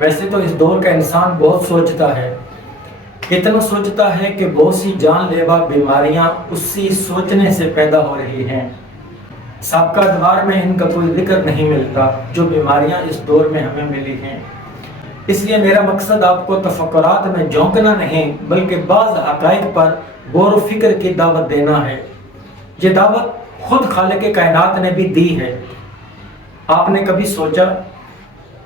ویسے تو اس دور کا انسان بہت سوچتا ہے، اتنا سوچتا ہے کہ بہت سی جان لیوا بیماریاں اسی سوچنے سے پیدا ہو رہی ہیں۔ سابقہ ادوار میں ان کا کوئی ذکر نہیں ملتا جو بیماریاں اس دور میں ہمیں ملی ہیں۔ اس لیے میرا مقصد آپ کو تفکرات میں جھونکنا نہیں بلکہ بعض حقائق پر غور و فکر کی دعوت دینا ہے۔ یہ دعوت خود خالق کائنات نے بھی دی ہے۔ آپ نے کبھی سوچا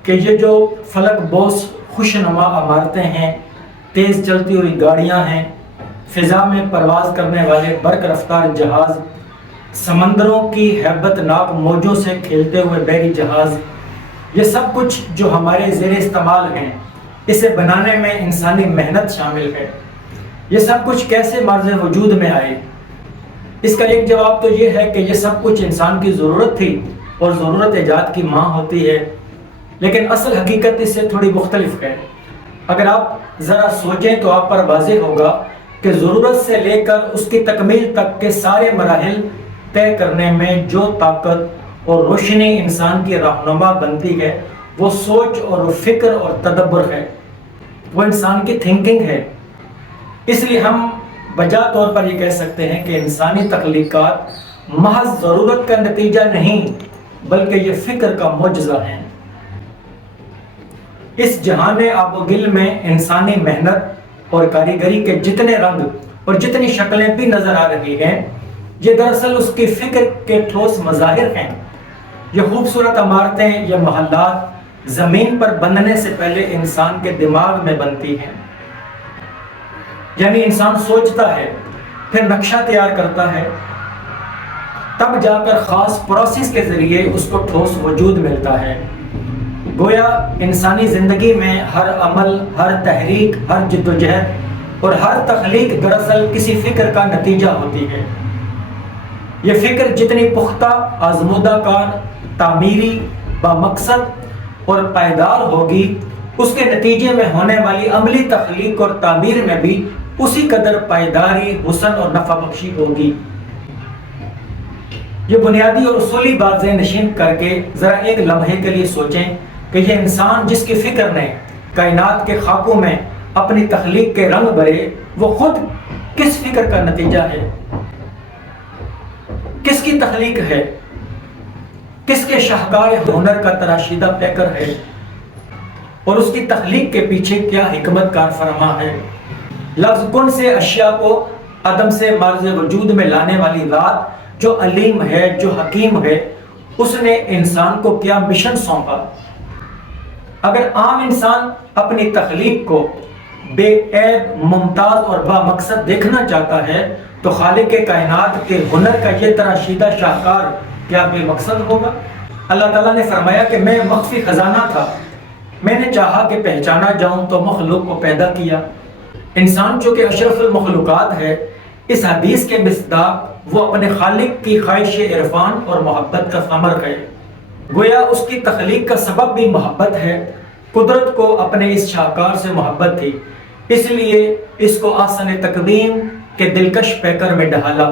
کہ یہ جو فلک بوس خوشنما عمارتیں ہیں، تیز چلتی ہوئی گاڑیاں ہیں، فضا میں پرواز کرنے والے برق رفتار جہاز، سمندروں کی ہیبت ناک موجوں سے کھیلتے ہوئے بحری جہاز، یہ سب کچھ جو ہمارے زیر استعمال ہیں، اسے بنانے میں انسانی محنت شامل ہے۔ یہ سب کچھ کیسے مرز وجود میں آئے؟ اس کا ایک جواب تو یہ ہے کہ یہ سب کچھ انسان کی ضرورت تھی اور ضرورت ایجاد کی ماں ہوتی ہے، لیکن اصل حقیقت اس سے تھوڑی مختلف ہے۔ اگر آپ ذرا سوچیں تو آپ پر واضح ہوگا کہ ضرورت سے لے کر اس کی تکمیل تک کے سارے مراحل طے کرنے میں جو طاقت اور روشنی انسان کی رہنما بنتی ہے وہ سوچ اور فکر اور تدبر ہے، وہ انسان کی تھنکنگ ہے۔ اس لیے ہم بجا طور پر یہ کہہ سکتے ہیں کہ انسانی تخلیقات محض ضرورت کا نتیجہ نہیں بلکہ یہ فکر کا معجزہ ہیں۔ اس جہان آب و گل میں انسانی محنت اور کاریگری کے جتنے رنگ اور جتنی شکلیں بھی نظر آ رہی ہیں، یہ دراصل اس کی فکر کے ٹھوس مظاہر ہیں۔ یہ خوبصورت عمارتیں یا محلات زمین پر بننے سے پہلے انسان کے دماغ میں بنتی ہیں۔ یعنی انسان سوچتا ہے، پھر نقشہ تیار کرتا ہے، تب جا کر خاص پروسیس کے ذریعے اس کو ٹھوس وجود ملتا ہے۔ گویا انسانی زندگی میں ہر عمل، ہر تحریک، ہر جدوجہد اور ہر تخلیق دراصل کسی فکر کا نتیجہ ہوتی ہے۔ یہ فکر جتنی پختہ، آزمودہ کار، تعمیری، بامقصد اور پائیدار ہوگی، اس کے نتیجے میں ہونے والی عملی تخلیق اور تعمیر میں بھی اسی قدر پائیداری، حسن اور نفع بخشی ہوگی۔ یہ بنیادی اور اصولی بات ذہن نشین کر کے ذرا ایک لمحے کے لیے سوچیں کہ یہ انسان جس کی فکر نے کائنات کے خاکوں میں اپنی تخلیق کے رنگ بھرے، وہ خود کس فکر کا نتیجہ ہے؟ کس کی تخلیق ہے؟ کس کے شاہکار ہنر کا تراشیدہ پیکر ہے؟ اور اس کی تخلیق کے پیچھے کیا حکمت کار فرما ہے؟ لفظ کن سے اشیاء کو عدم سے مرز وجود میں لانے والی ذات جو علیم ہے، جو حکیم ہے، اس نے انسان کو کیا مشن سونپا؟ اگر عام انسان اپنی تخلیق کو بے عیب، ممتاز اور با مقصد دیکھنا چاہتا ہے تو خالق کائنات کے ہنر کا یہ تراشیدہ شاہکار کیا بے مقصد ہوگا؟ اللہ تعالیٰ نے فرمایا کہ میں مخفی خزانہ تھا، میں نے چاہا کہ پہچانا جاؤں تو مخلوق کو پیدا کیا۔ انسان چونکہ اشرف المخلوقات ہے، اس حدیث کے مصداق وہ اپنے خالق کی خواہش عرفان اور محبت کا ثمر ہے۔ گویا اس کی تخلیق کا سبب بھی محبت ہے۔ قدرت کو اپنے اس شاہکار سے محبت تھی، اس لیے اس کو آسن تقویم کے دلکش پیکر میں ڈھالا،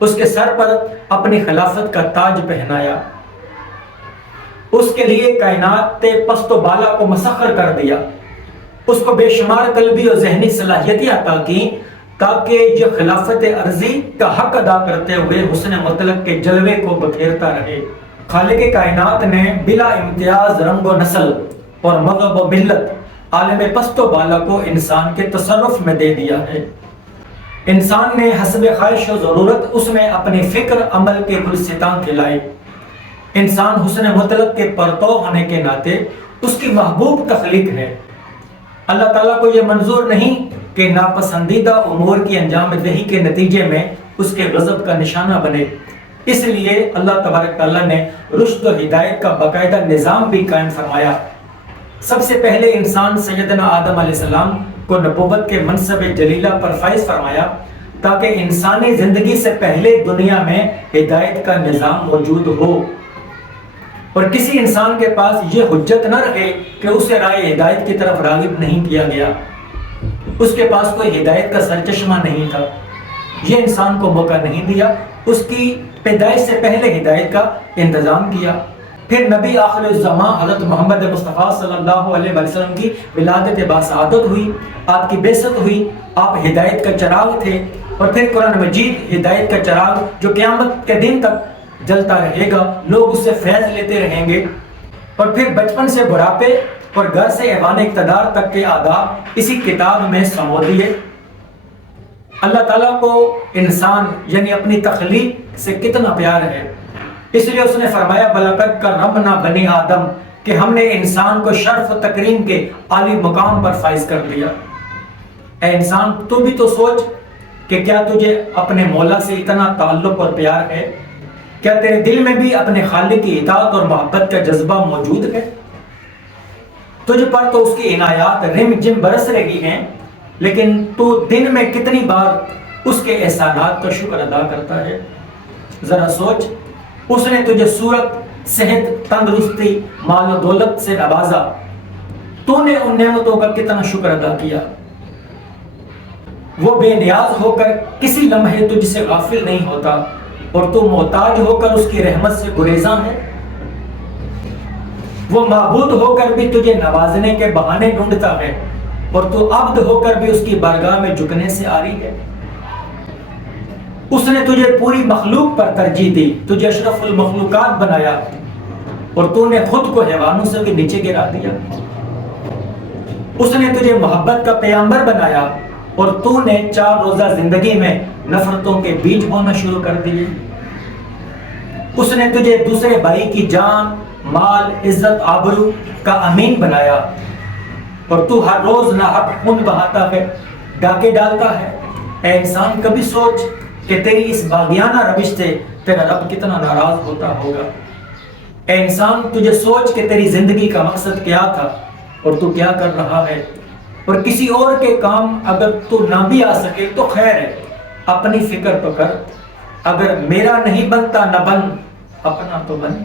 اس کے سر پر اپنی خلافت کا تاج پہنایا، اس کے لیے کائنات پست و بالا کو مسخر کر دیا، اس کو بے شمار قلبی اور ذہنی صلاحیتیں عطا کی تاکہ یہ خلافت عرضی کا حق ادا کرتے ہوئے حسن مطلق کے جلوے کو بکھیرتا رہے۔ خالق کائنات نے بلا امتیاز رنگ و نسل اور مذہب و ملت عالم پست و بالا کو انسان کے تصرف میں دے دیا ہے۔ انسان نے حسب خواہش و ضرورت اس میں اپنی فکر عمل کے گلستان کھلائے۔ انسان حسن مطلق کے پرتو ہونے کے ناطے اس کی محبوب تخلیق ہے۔ اللہ تعالیٰ کو یہ منظور نہیں کہ ناپسندیدہ امور کی انجام دہی کے نتیجے میں اس کے غضب کا نشانہ بنے۔ اس لیے اللہ تبارک تعالیٰ نے رشد و ہدایت کا باقاعدہ نظام بھی قائم فرمایا۔ سب سے پہلے انسان سیدنا آدم علیہ السلام کو نبوت کے منصب جلیلہ پر فائز فرمایا تاکہ انسانی زندگی سے پہلے دنیا میں ہدایت کا نظام موجود ہو، اور کسی انسان کے پاس یہ حجت نہ رہے کہ اسے راہ ہدایت کی طرف راغب نہیں کیا گیا، اس کے پاس کوئی ہدایت کا سرچشمہ نہیں تھا، یہ انسان کو موقع نہیں دیا، اس کی پیدائش سے پہلے ہدایت کا انتظام کیا۔ پھر نبی آخر الزمان حضرت محمد مصطفیٰ صلی اللہ علیہ وسلم کی ولادت باسعادت ہوئی، آپ کی بعثت ہوئی، آپ ہدایت کا چراغ تھے، اور پھر قرآن مجید ہدایت کا چراغ جو قیامت کے دن تک جلتا رہے گا، لوگ اس سے فیض لیتے رہیں گے، اور پھر بچپن سے بڑھاپے اور گھر سے ایوان اقتدار تک کے آداب اسی کتاب میں سمو دیے۔ اللہ تعالیٰ کو انسان یعنی اپنی تخلیق سے کتنا پیار ہے، اس لیے اس نے فرمایا بَلَقَدْ كَرَّمْنَا بَنِي آدم، کہ ہم نے انسان کو شرف و تکریم کے عالی مقام پر فائز کر دیا۔ اے انسان، تو بھی تو سوچ کہ کیا تجھے اپنے مولا سے اتنا تعلق اور پیار ہے؟ کیا تیرے دل میں بھی اپنے خالق کی اطاعت اور محبت کا جذبہ موجود ہے؟ تجھ پر تو اس کی عنایات رم جم برس رہی ہیں، لیکن تو دن میں کتنی بار اس کے احسانات کا شکر ادا کرتا ہے؟ ذرا سوچ، اس نے تجھے صورت، صحت، تندرستی، مال و دولت سے نوازا، تو نے ان نعمتوں کا کتنا شکر ادا کیا؟ وہ بے نیاز ہو کر کسی لمحے تجھ سے غافل نہیں ہوتا، اور تو محتاج ہو کر اس کی رحمت سے گریزاں ہے۔ وہ معبود ہو کر بھی تجھے نوازنے کے بہانے ڈھونڈتا ہے، اور تو عبد ہو کر بھی اس کی بارگاہ میں جھکنے سے آری ہے۔ اس نے تجھے پوری مخلوق پر ترجیح دی، تجھے اشرف المخلوقات بنایا، اور تو نے خود کو حیوانوں سے بھی نیچے گرا دیا۔ اس نے تجھے محبت کا پیغمبر بنایا، اور تو نے 4 روزہ زندگی میں نفرتوں کے بیج بونا شروع کر دیے۔ اس نے تجھے دوسرے بھائی کی جان، مال، عزت، آبرو کا امین بنایا، اور تو ہر روز نہ حق خون بہاتا ہے، ڈاکے ڈالتا ہے۔ اے انسان، کبھی سوچ کہ تیری اس باغیانہ روش سے تیرا رب کتنا ناراض ہوتا ہوگا۔ اے انسان، تجھے سوچ کہ تیری زندگی کا مقصد کیا تھا اور تو کیا کر رہا ہے، اور کسی اور کے کام اگر تو نہ بھی آ سکے تو خیر ہے، اپنی فکر تو کر، اگر میرا نہیں بنتا نہ بن، اپنا تو بن۔